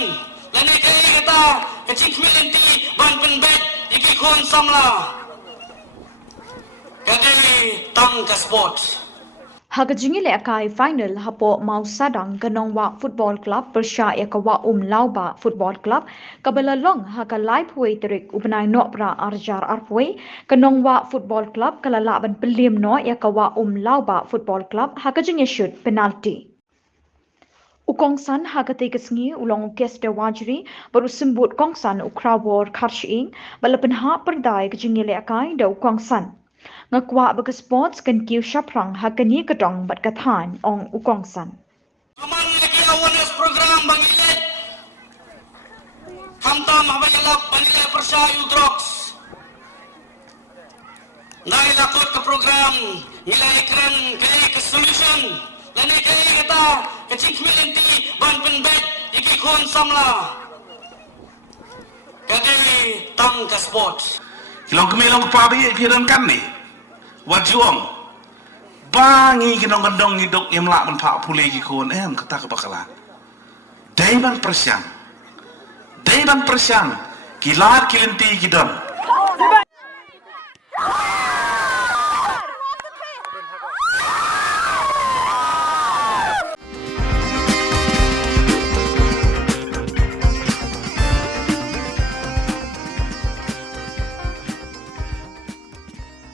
solution. Lani kai kata kecik milenti ban penbet iki kon samla. Kadai tang ka sport. Haga jingialehkai final hapo Mawsadang ke Nongwah Football Club bersya iaka Wahumlawbah Football Club kabala long haga live way terik ubenai nokbra arjar arpway ke Nongwah Football Club kalala ban pelim no iaka Wahumlawbah Football Club haga jingi shoot penalti. Ukongsan haga tegesngi ulong ukes de wajri baru sembut kongsan ukrawor karshing balapan ha perdai ke jingialehkai da ukongsan. Ngakwa baga sports kan kiu shaprang hakani kadong bat kathan ong ukongsan. Aman lagi awareness program bangilet. Hamtam habayalap bangilet persayu drugs. Nai lakot ke program nilai keren kai ke solution. Lani kai kata kecik milenti ban penbet iki kon samla. Kadai tang ke sport. Kilong kemilong pabi kiran kan ni. Wajuang. Bangi kinong gendong ngidok yang melak menpak pulih kikun kata kebakalan. Daiban persian. Kilat kilinti kidon.